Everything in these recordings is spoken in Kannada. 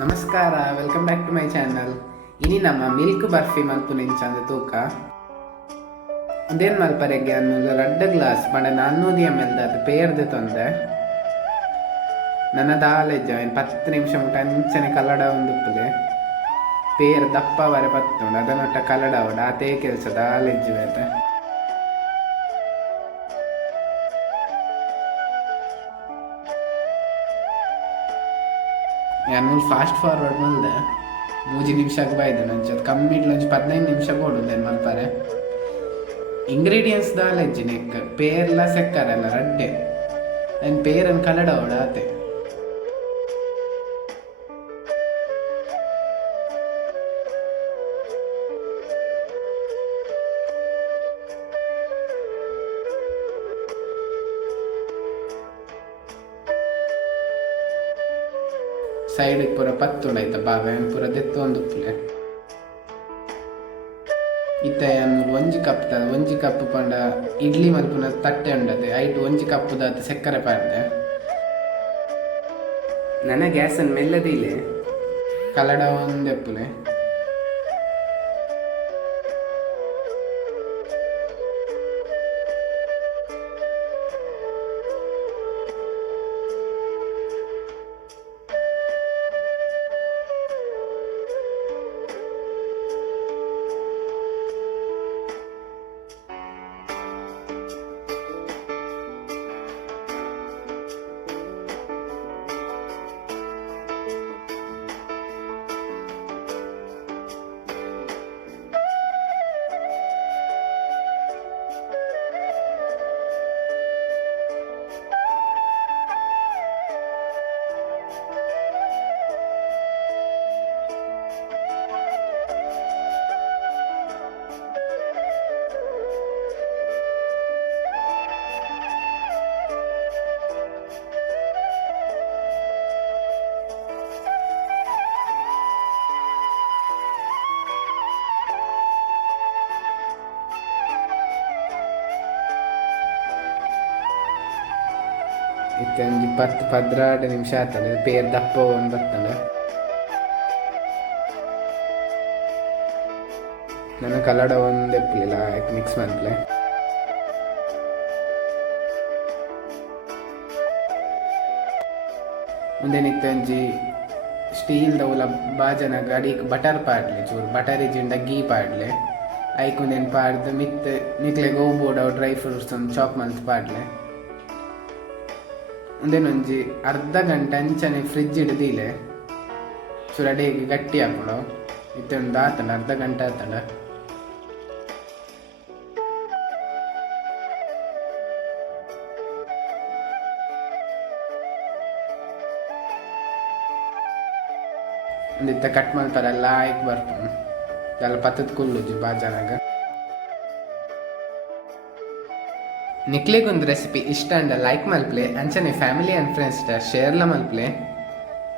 ನಮಸ್ಕಾರ, welcome back to my channel. ಇನಿ ನಮ್ಮ ಮಿಲ್ಕ್ ಬರ್ಫಿ ಮಲ್ಪು ನಿಂಚಂದ ತೂಕ ಅದೇನು ಮಲ್ಪರೆಗೆ ಅನ್ನೋದು 2 ಗ್ಲಾಸ್ ಪಂಡ 400 ml ಅದು ಪೇರ್ದು ತೊಂದೆ ನನ್ನ ದಾಲೆಜ್ಜ 10 ನಿಮಿಷ ಮುಟ್ಟ ಅಂಚನೆ ಕಲ್ಲಡ ಒಂದುಪ್ಪುಲೆ ಪೇರ್ ದಪ್ಪ ವರೆ ಪತ್ತುಂಡು ಅದನ್ನೊಟ್ಟ ಕಲ್ಲಡ ಅವಡ ಅದೇ ಕೆಲಸ ದಾಲೆಜ್ಜು ಬೇತೆ ನಾನು ಫಾಸ್ಟ್ ಫಾರ್ವರ್ಡ್ ಮಲ್ದೆ 3 ನಿಮಿಷಕ್ಕೆ ಬಾಯ್ದು ನಂಚದು ಕಮ್ಮಿ ಇಡ್ಲಂಚು 15 ನಿಮಿಷ ಕೊಡುದೇನು ಮಲ್ಪರೆ. ಇಂಗ್ರೀಡಿಯೆಂಟ್ಸ್ ದಾಲೆಜ್ಜಿ ನೆಕ್ ಪೇರ್ಲ ಸೆಕ್ಕರಲ್ಲ ರಡ್ಡೆ ನಾನು ಪೇರನ್ನು ಕಲ್ಲಡ ಅವಡ ಆತೆ ಸೈಡ್ ಪೂರ ಪತ್ತುಂಡಾಯ್ತ ಬಾವೆ ಪೂರ ದೆತ್ತು ಒಂದು ಉಪ್ಪುಲೆ ಇತ್ತ ಒಂಜಿ ಕಪ್ ಪಂಡ ಇಡ್ಲಿ ಮಲ್ಪುನ ತಟ್ಟೆ ಉಂಡದೆ ಐಟು ಒಂಜಿ ಕಪ್ಪುದಾತ ಸಕ್ಕರೆ ಪಾಡ್ದೆ ನನ್ನ ಗ್ಯಾಸನ್ನು ಮೆಲ್ಲದಿಲೆ ಕಲ್ಲಡ ಒಂದೆ ಉಪ್ಪುಲೆ ಇತ್ತೊಂದು 10-12 ನಿಮಿಷ ಆತದೆ ಪೇರ್ ದಪ್ಪ ಒಂದು ಬರ್ತದೆ ನನ್ನ ಕಲ್ಲಡ ಒಂದು ಎಪ್ಪಲಿಲ್ಲ ಮಿಕ್ಸ್ ಮಾಡ್ಲೆ ಮುಂದೆ ನಿತ್ತಂಜಿ ಸ್ಟೀಲ್ದ ಉಲ ಬಾಜನ ಗಾಡಿ ಬಟರ್ ಪಾಡ್ಲೆ ಚೂರು ಬಟರ್ ಇಜಿಂಡ ಗೀ ಪಾಡ್ಲೆ ಐಕೊಂದೇನು ಪಾಡ್ದು ನಿಕ್ಲೆ ಗೋಬೋಡ ಡ್ರೈ ಫ್ರೂಟ್ಸ್ ಒಂದು ಚಾಪ್ ಮಲ್ತು ಪಾಡ್ಲೆ ಒಂದೇನೊಂಜಿ ಅರ್ಧ ಗಂಟೆ ಅಂಚನೆ ಫ್ರಿಜ್ ಹಿಡ್ದಿಲೆ ಸುರಡೇಗೆ ಗಟ್ಟಿ ಹಾಕೊಡು ಇತ್ತೊಂದು ಆತಂಡ ಅರ್ಧ ಗಂಟೆ ಆತಂಡ ಒಂದಿತ್ತ ಕಟ್ ಮಾಡ್ತಾರಲ್ಲ ಆಯ್ಕೆ ಬರ್ತಾನೆ ಎಲ್ಲ ಪತ್ತದ ಕುಲ್ಲುಜಿ ಬಾಜನಾಗ ನಿಕ್ಲಿಗೊಂದು ರೆಸಿಪಿ ಇಷ್ಟ ಅಂಡ ಲೈಕ್ ಮಲ್ಪ್ಲೆ ಅಂಚನೆ ಫ್ಯಾಮಿಲಿ ಆ್ಯಂಡ್ ಫ್ರೆಂಡ್ಸ್ ಶೇರ್ಲ ಮಲ್ಪ್ಲೆ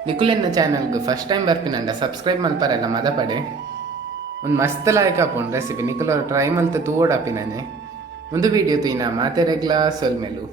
ನಿಕುಲೆನ್ನ ಚಾನಲ್ಗೆ ಫಸ್ಟ್ ಟೈಮ್ ಬರ್ಪಿನಂಡ ಸಬ್ಸ್ಕ್ರೈಬ್ ಮಲ್ಪರೆಲ್ಲ ಮದಪಡೆ ಒಂದು ಮಸ್ತ್ ಲಾಯ್ಕ್ ಹಾಪುಂಡು ರೆಸಿಪಿ ನಿಕುಲವ್ರು ಟ್ರೈ ಮಲ್ತು ತೂಡಾಪಿನಾನೆ ಒಂದು ವೀಡಿಯೋ ತೂಯಿನ ಮಾತೆರೆಗ್ಲಾ ಸೊಲ್ಮೆಲು.